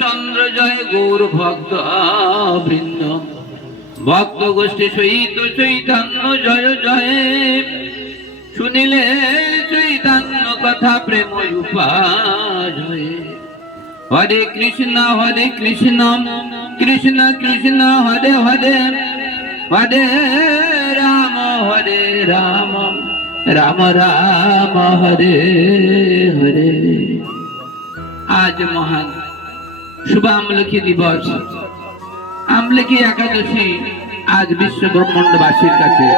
চন্দ্র জয় গৌর ভক্ত বৃন্দ ভক্ত গোষ্ঠী সহিত চৈতন্য জয় জয়। শুনিলে চৈতন্য কথা প্রেম উপাজয় হরে কৃষ্ণ হরে কৃষ্ণ কৃষ্ণ কৃষ্ণ, হরে হরে। হরে রাম হরে রাম রাম রাম, হরে হরে। আজ মহান শুভ দিবস। আমলকি একাদশী আজ বিশ্ব ব্রহ্মাণ্ডবাসীর কাছে।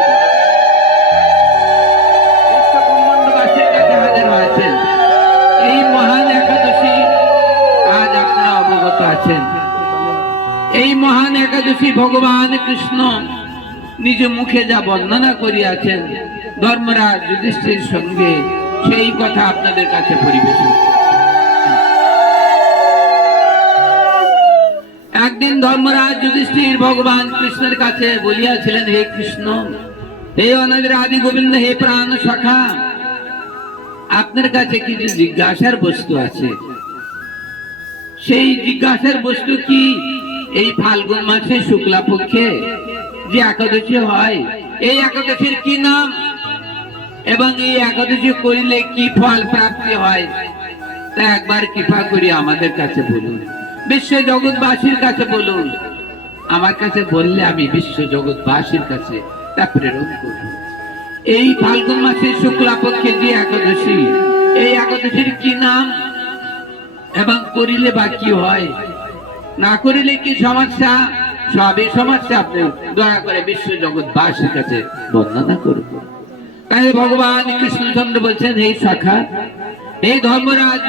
এই মহান একাদশী অবগত আছেন। এই মহান একাদশী ভগবান কৃষ্ণ নিজ মুখে যা বর্ণনা করিয়াছেন, ধর্মরাজ যুধিষ্ঠির সঙ্গে সেই কথা আপনাদের কাছে পরিবেশন একদিন ধর্মরাজ যুধিষ্ঠির ভগবান কৃষ্ণের কাছে বলিয়াছিলেন, হে কৃষ্ণ, হে অনাদের আদি গোবিন্দ, হে প্রাণ সখা আপনার কাছে কিছু জিজ্ঞাসার বস্তু আছে। সেই জিজ্ঞাসার বস্তু কি? এই ফাল্গুন মাসে শুক্লা পক্ষে যে একাদশী হয়, এই একাদশীর কি নাম? এবং এই একাদশী করিলে কি ফল প্রাপ্তি হয়? তা একবার কৃপা করি আমাদের কাছে বলুন। বিশ্ব জগৎবাসীর কাছে বলুন। আমার কাছে বললে আমি বিশ্ব জগৎবাসীর কাছে তা প্রেরণ করব। এই ফাল্গুন মাসের শুক্লা পক্ষে যে একাদশী, এই একাদশীর কি নাম? এবং করিলে বা কি হয়? না করিলে কি সমস্যা? সবই সমস্যা আপনি দয়া করে বিশ্ব জগৎবাসীর কাছে বর্ণনা করুন। তাই ভগবান কৃষ্ণচন্দ্র বলছেন এই শাখা এই ধর্মরাজ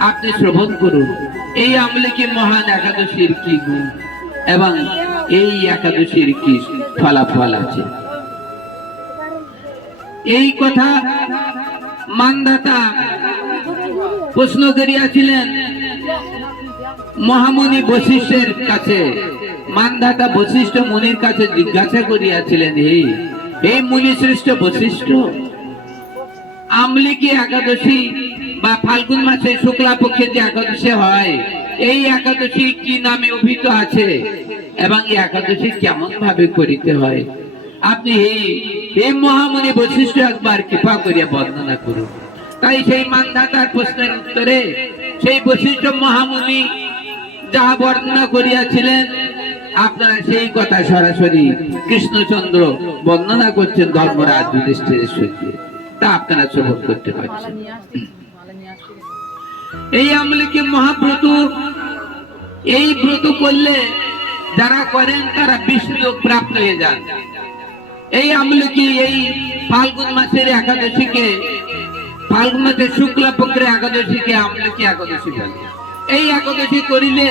আপনি শ্রবণ করুন। এই আমলে মহান একাদশীর কি গুণ? এবং এই একাদশীর কি ফলাফল আছে? এই কথা মানদাতা প্রশ্ন করিয়াছিলেন মহামুনি বশিষ্ঠের কাছে। মানদাতা বশিষ্ঠ মুনির কাছে জিজ্ঞাসা করিয়াছিলেন, হে হে মুনি শ্রেষ্ঠ বশিষ্ঠ আমলিকি একাদশী বা ফাল্গুন মাসে শুক্লা পক্ষে যে একাদশী হয়, এই একাদশী কি নামে অভিহিত আছে? এবং এই একাদশী কেমন ভাবে করিতে হয়? আপনি এই এই মহামুনি বৈশিষ্ট্য একবার কৃপা করিয়া বর্ণনা করুন। তাই সেই মানধাতার প্রশ্নের উত্তরে সেই বৈশিষ্ট্য মহামুনি যাহা বর্ণনা করিয়াছিলেন, আপনারা সেই কথা সরাসরি কৃষ্ণচন্দ্র বর্ণনা করছেন ধর্মরাজ যুধিষ্ঠিরের সঙ্গে। তা আপনারা শ্রবণ করতে পারছেন। এই আমলিকে মহাব্রত। এই ব্রত করলে যারা করেন তারা বিষ্ণু প্রাপ্ত হয়ে যান। এই আমলকি এই ফাল্গুন মাসের একাদশীকে, ফাল্গুন মাসের শুক্লা পক্ষের একাদশীকে আমলকি একাদশী বলে। এই একাদশী করিলে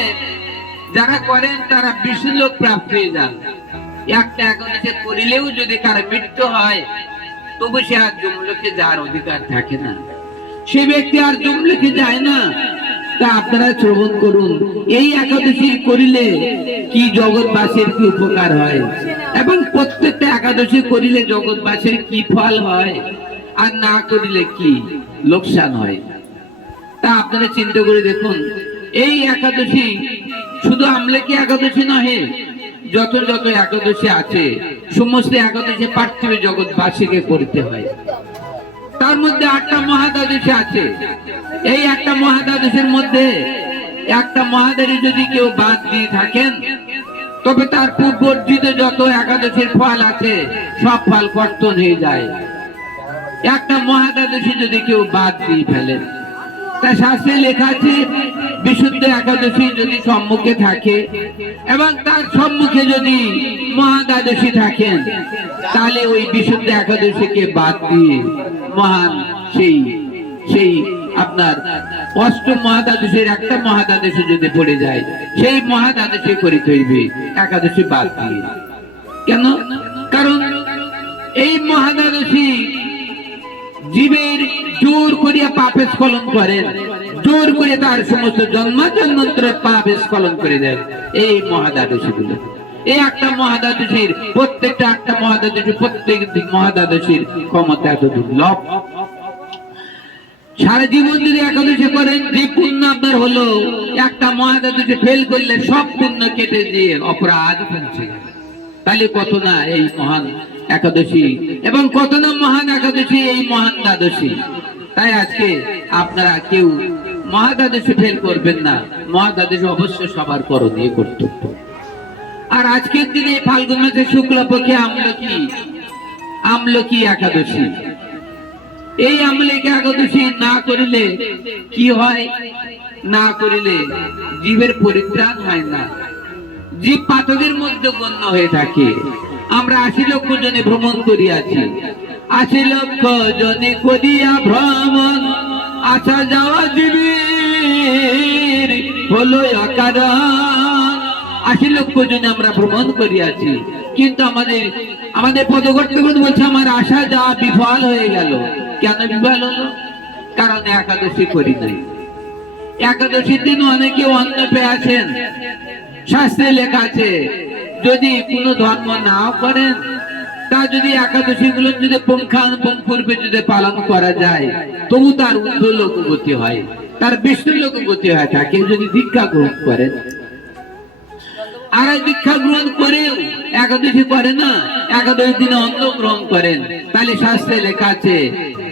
যারা করেন তারা বিষ্ণু প্রাপ্ত হয়ে যান। একটা একাদশী করিলেও যদি কারও মৃত্যু হয়, তবু সে আর জমলোকে যাওয়ার অধিকার থাকে না। সে ব্যক্তি আর জমলোকে যায় না। তা আপনারা শ্রবণ করুন। এই একাদশী করিলে কি জগৎবাসীর কি উপকার হয়? এবং প্রত্যেকটা একাদশী করিলে জগৎবাসীর কি ফল হয়? আর না করিলে কি লোকসান হয়? তা আপনারা চিন্তা করে দেখুন। এই একাদশী শুধু আমলে কি একাদশী নহে, যত যত একাদশী আছে, সমস্ত একাদশী পার্থিব জগৎবাসীকে করতে হয়। তার মধ্যে আটটা মহাদ্বাদশী আছে। এই একটা মহাদ্বাদশীর মধ্যে একটা মহাদারি যদি কেউ বাদ দিয়ে থাকেন, তবে তার পূর্বর্জিত যত একাদশের ফল আছে, সব ফল কর্তন হয়ে যায়। একটা মহাদ্বাদশী যদি কেউ বাদ দিয়ে ফেলেন তা শাস্ত্রে লেখা আছে বিশুদ্ধ একাদশী যদি সম্মুখে থাকে এবং তার সম্মুখে যদি মহাদ্বাদশী থাকেন, তাহলে ওই বিশুদ্ধ একাদশীকে বাদ দিয়ে মহান সেই সেই আপনার অষ্টম মহাদ্বাদশীর একটা মহাদ্বাদশী যদি পড়ে যায়, সেই মহাদ্বাদশী করিতে হইবে একাদশী বাদ দিয়ে। কেন? কারণ এই মহাদ্বাদশী জীবের জোর করিয়া পাপে স্খলন করেন। জোর করে তার সমস্ত জন্মাজন্মান্তরের পাপ স্খলন করে দেন। এই মহাদ্বাদশী গুলো এই একটা মহাদ্বাদশীর প্রত্যেকটা একটা মহাদ্বাদশী প্রত্যেক মহাদ্বাদশীর ক্ষমতা এত দুর্লভ। সারা জীবন যদি একাদশী করেন, যে পুণ্য আপনার হলো, একটা মহাদাদশী ফেল করলে সব পুণ্য কেটে দিয়ে অপরাধ পৌঁছে তাহলে কত না এই মহান একাদশী। এবং কত না মহান একাদশী, এই মহান দ্বাদশী। তাই আজকে আপনারা কেউ মহাদ্বাদশী ফেল করবেন না। মহাদ্বাদশী অবশ্যই সবার করণীয় কর্তব্য। আর আজকের দিনে ফাল্গুন মাসের শুক্লপক্ষে আমলকি আমলকি একাদশী। এই আমলকি একাদশী না করিলে কি হয়? না করিলে জীবের পরিত্রাণ হয় না। জীব পাঠকের মধ্যে গণ্য হয়ে থাকে। আমরা আশি লক্ষ জনে ভ্রমণ করিয়াছি। আশি লক্ষ জনে করিয়া ভ্রমণ আসা যাওয়া জীবের হলো অকারণ আশি লক্ষ জনে আমরা ভ্রমণ করিয়াছি। কিন্তু আমাদের আমাদের পদকর্তগণ বলছে, আমার আশা যাওয়া বিফল হয়ে গেল। কেন বিফল হলো? কারণ একাদশী করি নাই। একাদশীর দিন অনেকে অন্ন পেয়ে আছেন শাস্ত্রে লেখা আছে যদি কোনো ধর্ম নাও করেন, তা যদি একাদশী গুলো যদি পুঙ্খানুপুঙ্খরূপে যদি পালন করা যায়, তবু তার ঊর্ধ্ব হয়, তার বিষ্ণু লোকগতি হয় থাকে যদি দীক্ষা গ্রহণ করেন। আর দীক্ষা গ্রহণ করেও একাদশী করে না, একাদশী দিনে অন্ন গ্রহণ করেন। তাহলে শাস্ত্রে লেখা আছে,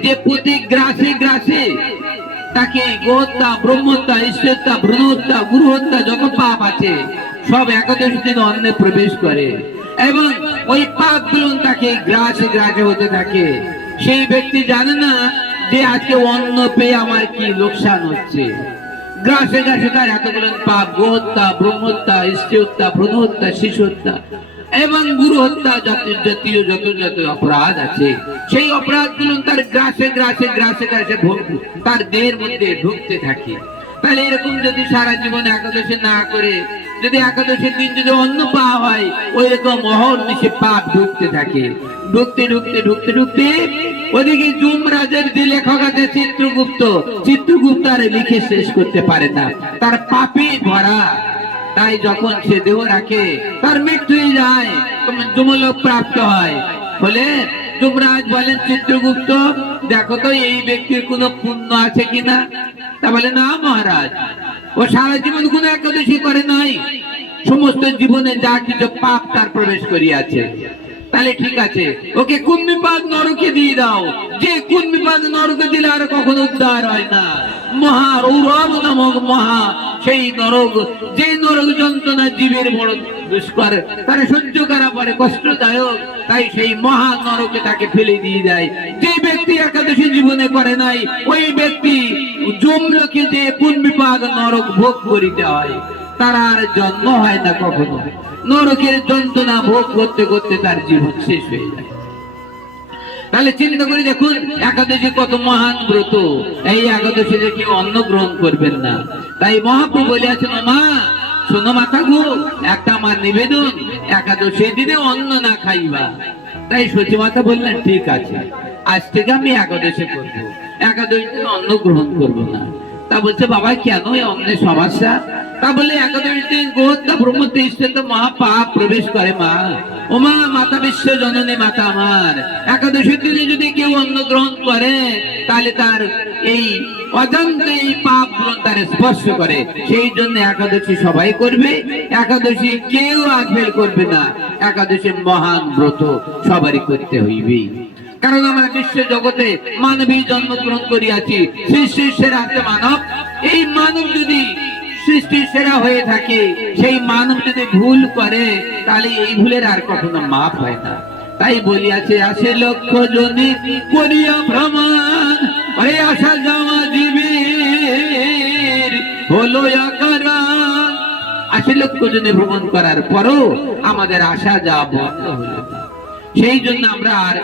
যে প্রতি গ্রাসে গ্রাসে তাকে গোহত্যা ব্রহ্মত্যা ঈশ্বরতা ভ্রণহত্যা গুরুহত্যা যত পাপ আছে সব একাদশী দিনে অন্নে প্রবেশ করে। এবং ওই পাপগুলো তাকে গ্রাসে গ্রাসে হতে থাকে। সেই ব্যক্তি জানে না যে আজকে অন্ন পেয়ে আমার কি লোকসান হচ্ছে। গ্রাসে গ্রাসে তার এতগুলো পাপ, গোহত্যা ব্রহ্মত্যা স্ত্রী হত্যা ভ্রণ হত্যা শিশু হত্যা এবং গুরু হত্যা জাতীয় জাতীয় যত যত অপরাধ আছে, সেই অপরাধগুলো তার গ্রাসে গ্রাসে গ্রাসে গ্রাসে তার দেহের মধ্যে ঢুকতে থাকে। তাহলে এরকম যদি সারা জীবন একাদশী না করে যদি একাদশীর দিন যদি অন্ন পাওয়া হয়, ওই রকম অহর নিশে পাপ ঢুকতে থাকে। ঢুকতে ঢুকতে ঢুকতে ঢুকতে ওদিকে যুমরাজের যে লেখক আছে চিত্রগুপ্ত চিত্রগুপ্ত আর লিখে শেষ করতে পারে না। তার পাপে ভরা। তাই যখন সে দেহ রাখে, তার মৃত্যু যায় যুমলোক প্রাপ্ত হয়। বলে, যুবরাজ বলেন, চিত্রগুপ্ত, দেখো তো এই ব্যক্তির কোনো পুণ্য আছে কিনা? তা বলে, না মহারাজ। ও সারা জীবন কোন একাদশী করে নাই। সমস্ত জীবনে যা কিছু পাপ তার প্রবেশ করিয়াছে। তাহলে ঠিক আছে, ওকে কুম্মিপাদ নরকে দিয়ে দাও। যে কুম্মিপাদ নরকে দিলে আর কখনো উদ্ধার হয় না। মহা রৌরব নামক মহা সেই নরক, যে নরক যন্ত্রণা জীবের বড় দুষ্কর, তারা সহ্য করা পরে কষ্টদায়ক, তাই সেই মহা নরকে তাকে ফেলে দিয়ে দেয় যে ব্যক্তি একাদশী জীবনে করে নাই, ওই ব্যক্তি জমলোকে যে কুম্মিপাদ নরক ভোগ করিতে হয়? তার আর জন্ম হয় না কখনো। নরকের যন্ত্রণা ভোগ করতে করতে তার জীবন শেষ হয়ে যায়। তাহলে চিন্তা করে দেখুন, একাদশী কত মহান ব্রত। এই একাদশীতে কেউ অন্ন গ্রহণ করবেন না। তাই মহাপ্রভু বলিয়াছেন, মা, শোনো মাতা গো, একটা আমার নিবেদন, একাদশী দিনে অন্ন না খাইবা। তাই সচি মাতা বললেন, ঠিক আছে, আজ থেকে আমি একাদশী করব। একাদশী দিনে অন্ন গ্রহণ করব না। তা বলছে, বাবা, কেন অন্নের সমস্যা? তা বলে একাদশী দিন গোহত্যা তো প্রবেশ করে মা। ও মা মাতা বিশ্ব জননী মাতা আমার। একাদশীর দিনে যদি কেউ অন্ন গ্রহণ করে, তাহলে তার এই অজান্ত এই পাপ তার স্পর্শ করে। সেই জন্য একাদশী সবাই করবে। একাদশী কেউ আগবেল করবে না। একাদশী মহান ব্রত সবারই করতে হইবে কারণ আমরা বিশ্ব জগতে মানবী জন্মগ্রহণ করিয়াছি, সৃষ্টির সেরা হাতে মানব। এই মানব যদি সৃষ্টির সেরা হয়ে থাকে, সেই মানব যদি ভুল করে, তাহলে এই ভুলের আর কখনো মাপ হয় না। তাই বলিয়াছে, আসে লক্ষ জনে করিয়া ভ্রমণ আরে আসা যাওয়া জীবের, হলো আশি লক্ষ জনে ভ্রমণ করার পরও আমাদের আসা যাওয়া বন্ধ হলো সেই জন্য আমরা আর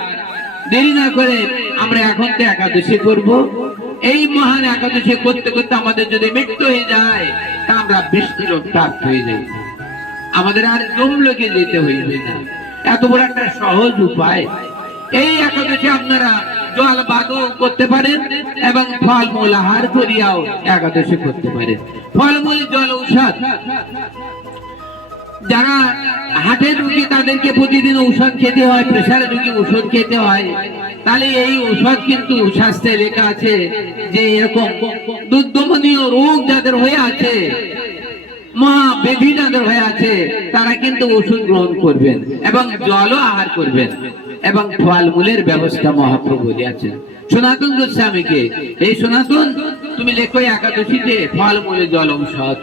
দেরি না করে আমরা এখন তো একাদশী করব। এই মহান একাদশী করতে করতে আমাদের যদি মৃত্যু হয়ে যায়, তা আমরা বৃষ্টির প্রাপ্ত হয়ে যাই। আমাদের আর জমলোকে যেতে হইবে না। এত বড় একটা সহজ উপায়। এই একাদশী আপনারা জল বাদও করতে পারেন এবং ফলমূল আহার করিয়াও একাদশী করতে পারেন। ফলমূল, জল, ঔষধ। যারা হার্টের রুগী তাদেরকে প্রতিদিন ঔষধ খেতে হয় প্রেশার রুগী ওষুধ খেতে হয়। তাহলে এই ঔষধ কিন্তু শাস্ত্রে লেখা আছে যে এরকম দুর্দমনীয় রোগ যাদের হয়ে আছে মহা বেধি যাদের হয়ে আছে, তারা কিন্তু ওষুধ গ্রহণ করবেন এবং জলও আহার করবেন এবং ফলমূলের ব্যবস্থা মহাপ্রভু দিয়েছেন। সনাতন গোস্বামীকে, এই সনাতন, তুমি লেখো একাদশীতে ফলমূলে জল ঔষধ।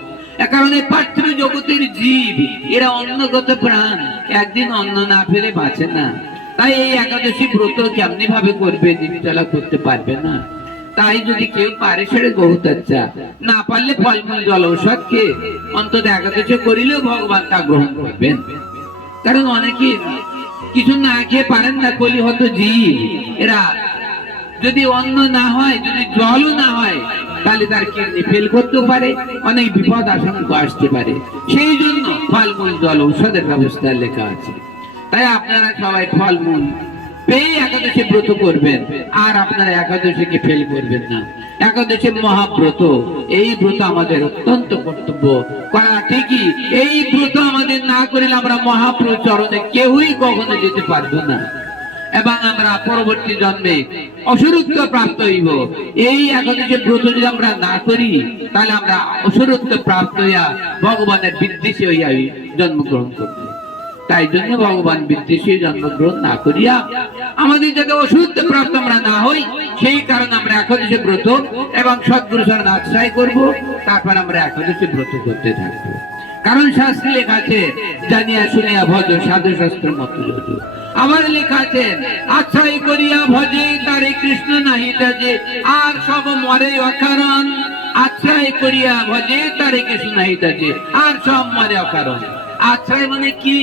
কারণে পার্থিব জগতের জীব, এরা অন্নগত প্রাণ। একদিন অন্ন না ফেলে বাঁচে না। তাই এই একাদশী ব্রত কেমনি ভাবে করবে করতে পারবে না। তাই যদি কেউ পারে সেটা না পারলে ফলমূল জল ঔষধ অন্তত একাদশী করিলেও ভগবান তা গ্রহণ করবেন। কারণ অনেকে কিছু না খেয়ে পারেন না কলি হতো জীব। এরা যদি অন্ন না হয়, যদি জলও না হয় তাহলে তার কিডনি ফেল করতেও পারে, অনেক বিপদ আশঙ্কা আসতে পারে। সেই জন্য ফলমূল জল ঔষধের ব্যবস্থা লেখা আছে। তাই আপনারা সবাই ফলমূল পেয়ে একাদশী ব্রত করবেন, আর আপনারা একাদশীকে ফেল করবেন না। একাদশী মহাব্রত, এই ব্রত আমাদের অত্যন্ত কর্তব্য। করা ঠিকই, এই ব্রত আমাদের না করিলে আমরা মহাপ্রভু চরণে কেউই কখনো যেতে পারব না। এবং আমরা পরবর্তী জন্মে অসুরত্ব প্রাপ্ত হইব। এই একাদশী ব্রত যদি আমরা না করি, তাহলে আমরা অসুরত্ব প্রাপ্ত হইয়া ভগবানের বিদ্বেষী হইয়া জন্মগ্রহণ করব। তাই জন্য ভগবান বিদ্বেষী জন্মগ্রহণ না করিয়া আমাদের যাতে অসুস্থ প্রাপ্ত আমরা না হই, সেই কারণে আমরা একাদশী ব্রত এবং সদ্গুরু শরণ আশ্রয় করব, তারপর আমরা একাদশী ব্রত করতে থাকব। কারণ শাস্ত্রে লেখা আছে, জানিয়া শুনিয়া ভজ সাধু শাস্ত্র মত আমার লেখা আছে আশ্রয় করিয়া ভজে, তারে কৃষ্ণ নাহি তাজে, আর সব মরে অকারণ। আশ্রয় করিয়া ভজে, তারে কৃষ্ণ নাহি তাজে, আর সব মরে অকারণ। আশ্রয় মানে কি?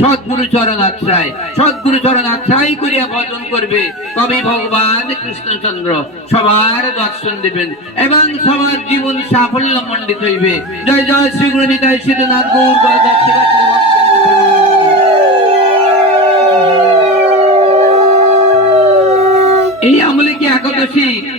সদ্গুরু চরণ আশ্রয় সদ্গুরু চরণ আশ্রয় করিয়া ভজন করবে। তবে ভগবান কৃষ্ণচন্দ্র সবার দর্শন দেবেন এবং সবার জীবন সাফল্য মণ্ডিত হইবে। জয় জয় শ্রী গুরু নিতাই শ্রীনাথ গৌর জয়